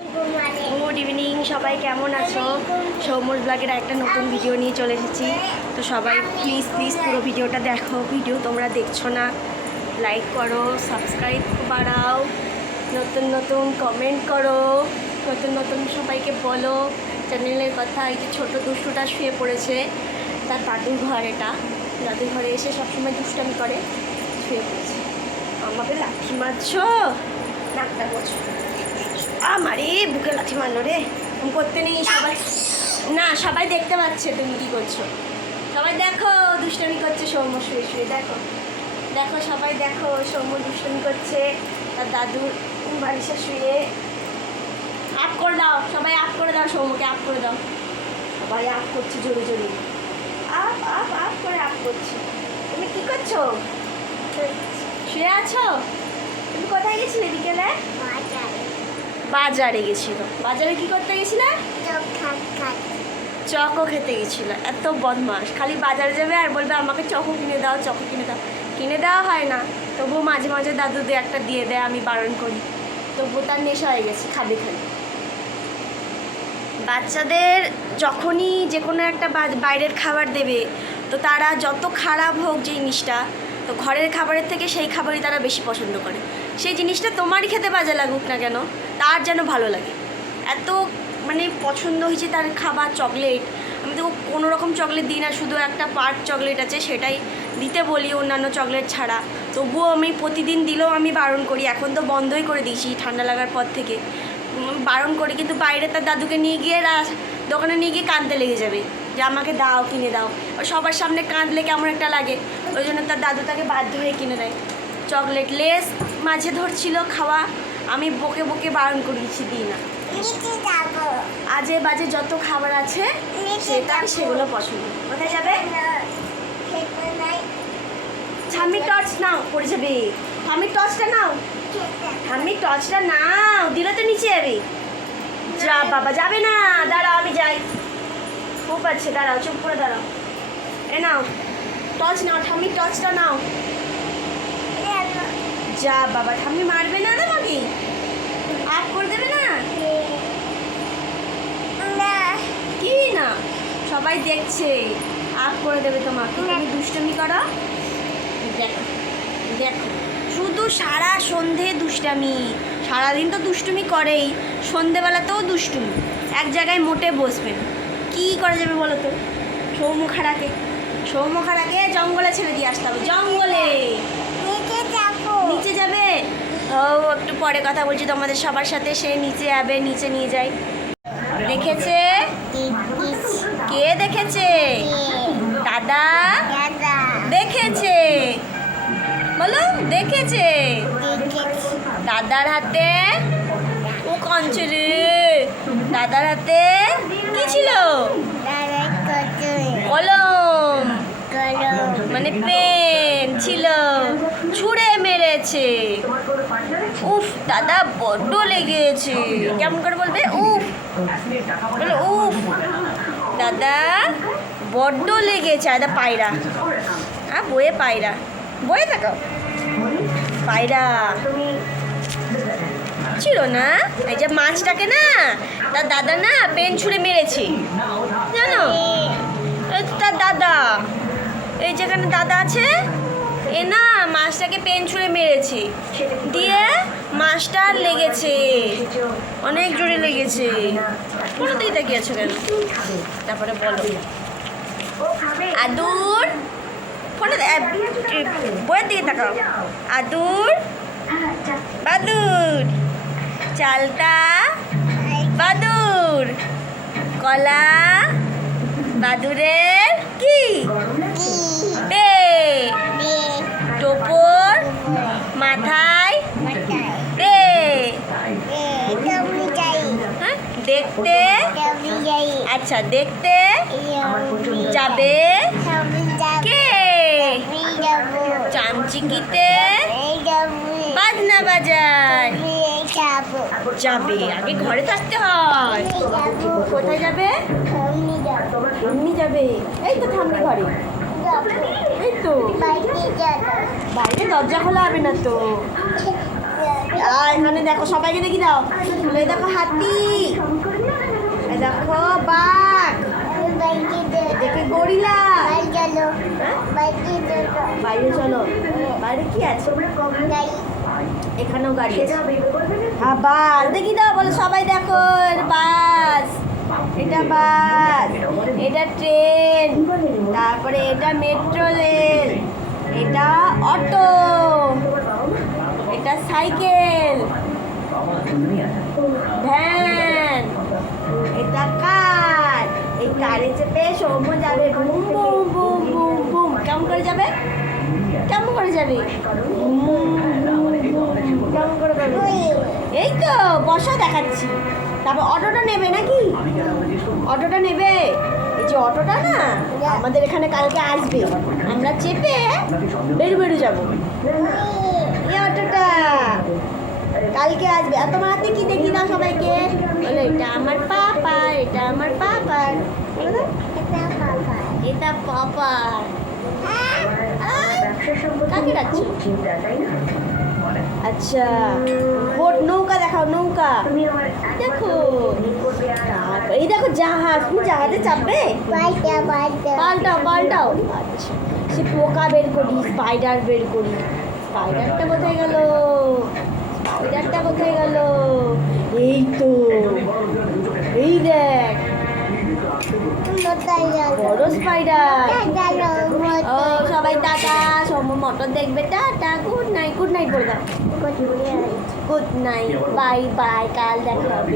Good evening, সবাই কেমন আছো? সৌম্যর ব্লগের একটা নতুন ভিডিও নিয়ে চলে এসেছি। তো সবাই প্লিজ পুরো ভিডিওটা দেখো। ভিডিও তোমরা দেখছো না, লাইক করো, সাবস্ক্রাইব বাড়াও, নতুন কমেন্ট করো, নতুন সবাইকে বলো চ্যানেলের কথা। এই যে ছোটো দুষ্টুটা শুয়ে পড়েছে, তার দাদুর ঘর এটা। দাদুর ঘরে এসে সবসময় দুষ্টামি করে, শুয়ে পড়েছে। আমাকে লাঠি মারছো, ডাক্তার বলছো আমারে বুকে লাঠি মারলো রে। করতে নেই, সবাই না, সবাই দেখতে পাচ্ছে তুমি কী করছো। সবাই দেখো দুষ্টামি করছে সৌম্য শুয়ে শুয়ে। দেখো দেখো সবাই দেখো, সৌম্য দুষ্টামি করছে তার দাদুর বালিশে শুয়ে। আপ করে দাও, সবাই আপ করে দাও, সৌম্যকে আপ করে দাও। সবাই আপ করছে জোরে জোরে, আপ আপ আপ করে আপ করছে। তুমি কী করছো? শুয়ে আছো? তুমি কোথায় গেছিলে বিকেলে? বাজারে গেছিল। বাজারে কি করতে গেছিলে? চকো খেতে গেছিল। এত বদমাস, খালি বাজারে যাবে আর বলবে আমাকে চকো কিনে দাও, চকো কিনে দাও। কিনে দেওয়া হয় না, তবুও মাঝে মাঝে দাদু একটা দিয়ে দেয়, আমি বারণ করি, তবুও তার নেশা হয়ে গেছে, খাবে খালি। বাচ্চাদের যখনই যে কোনো একটা বাইরের খাবার দেবে, তো তারা যত খারাপ হোক যে জিনিসটা, তো ঘরের খাবারের থেকে সেই খাবারই তারা বেশি পছন্দ করে। সেই জিনিসটা তোমারই খেতে বাজে লাগুক না কেন, তার যেন ভালো লাগে। এত মানে পছন্দ হয়েছে তার খাবার চকলেট। আমি তো কোনো রকম চকলেট দিই না, শুধু একটা পার্ক চকলেট আছে, সেটাই দিতে বলি, অন্যান্য চকলেট ছাড়া। তবুও আমি প্রতিদিন দিলেও আমি বারণ করি। এখন তো বন্ধই করে দিয়েছি ঠান্ডা লাগার পর থেকে, বারণ করি। কিন্তু বাইরে তার দাদুকে নিয়ে গিয়ে দোকানে নিয়ে গিয়ে কাঁদতে লেগে যাবে যে আমাকে দাও, কিনে দাও। সবার সামনে কাঁদলে কেমন একটা লাগে, ওই জন্য তার দাদু তাকে বাধ্য হয়ে কিনে দেয় চকলেট। লেস মাঝে ধরছিল খাওয়া, আমি বকে বকে বারণ করিয়েছি, দিই না। আজে বাজে যত খাবার আছে সেগুলো পছন্দ। কোথায় যাবে? ঠাম্মির টর্চ নাও, পড়ে যাবে। ঠাম্মির টর্চটা নাও, ঠাম্মির টর্চটা নাও, দিলে তো নিচে যাবে। যা বাবা, যাবে না, দাঁড়াও আমি যাই। খুব আছে, দাঁড়াও, চুপ করে দাঁড়াও। এ নাও টর্চ নাও, ঠাম্মির টর্চটা নাও। যা বাবা, ঠাম্মি মারবে না তোমাকে? আপ করে দেবে না? কি না, সবাই দেখছে, আপ করে দেবে তোমাকে। তুমি দুষ্টামি করো, দেখো দেখো, শুধু সারা সন্ধে দুষ্টামি। সারাদিন তো দুষ্টুমি করেই, সন্ধেবেলাতেও দুষ্টুমি। এক জায়গায় মোটে বসবেন, কি করা যাবে বলো তো? সৌমখারাকে জঙ্গলে ছেড়ে দিয়ে আসতে হবে। জঙ্গলে নিচে যাবে? ও, একটু পরে কথা বলছি তোমাদের সবার সাথে। সে নিচে যাবে, নিচে নিয়ে যায়। দেখেছে? কে দেখেছে? দাদা দেখেছে, বলো দেখেছে। দাদার হাতে ও কাঁদছে রে। দাদার হাতে কি ছিল? কলম, মানে পেন ছিল, ছুঁড়ে মেরেছে। উফ, দাদা বড্ড লেগেছে। কেমন করে বলবে? উফ বলো, উফ দাদা বড্ড লেগেছে। দাদা পায়রা, হ্যাঁ বয়ে পায়রা, বয়ে থাকো পায়রা ছিল না। এই যে মাছটাকে না, তার দাদা না পেন ছুঁড়ে মেরেছে, জানো? তার দাদা, এই যেখানে দাদা আছে, এ না মাছটাকে পেন ছুঁড়ে মেরেছে, দিয়ে মাছটার লেগেছে, অনেক জোরে লেগেছে। কোনো দিকে তাকিয়ে আছো কেন? তারপরে বলো, আদুর ফোনে বইয়ের দিকে তাকাও। আদুর, বাদুর, চালতা, বাদুর, কলা, বাদুরের কি বে, টোপর মাথায় বে, দেখতে, আচ্ছা দেখতে যাবে কে? চামচিকিতে বাজনা বাজায় যাবে। আগে ঘরে থাকতে হয়। কোথায় যাবে? ঠাম্মি যাবে। এই তো ঠাম্মি ঘরে, এই তো বাইরে দরজা খোলা হবে না তো। এখানে দেখো সবাইকে দেখি দাও, এই দেখো হাতি, এই দেখো বাঘ, দেখে গরিলা। বাইরে চলো, বাইরে কি আছে? এখানেও গাড়ি আছে। হ্যাঁ বাস দেখি দাও, বলো সবাই দেখো বাস, এটা বাস, এটা ট্রেন, তারপরে এটা মেট্রো রেল, এটা অটো, এটা সাইকেল, ভ্যান, এটা কার। এই কারে চেপে সৌম্য যাবে, boom boom boom boom boom. কেমন করে যাবে? কেমন করে যাবে? কেমন করে যাবে? এই তো বসা দেখাচ্ছি। তারপর অটোটা নেবে নাকি? অটোটা নেবে? এই যে অটোটা না আমাদের এখানে কালকে আসবে, আমরা চেপে বেরু যাবো। এই অটোটা কালকে আসবে। আর তোমার হাতে কি দেখি দাও সবাইকে, বলো এটা আমার পাপা, এটা আমার পাপার, এটা পাপার। কাকে ডাকছো? আচ্ছা বোট, নৌকা দেখাও, নৌকা দেখো। এই দেখো জাহাজ, তুমি জাহাজে চাপবে? পাল্টাও পাল্টাও। আচ্ছা সে পোকা বের করি, স্পাইডার বের করি। স্পাইডারটা কোথায় গেল? স্পাইডারটা কোথায় গেল? এই তো, এই দেখ বড় স্পাইডার। ও সবাই টাটা, সৌম্য মোটর দেখবে, tata, good night. Good night বলে দাও, গুড নাইট, বাই বাই, কাল দেখা হবে।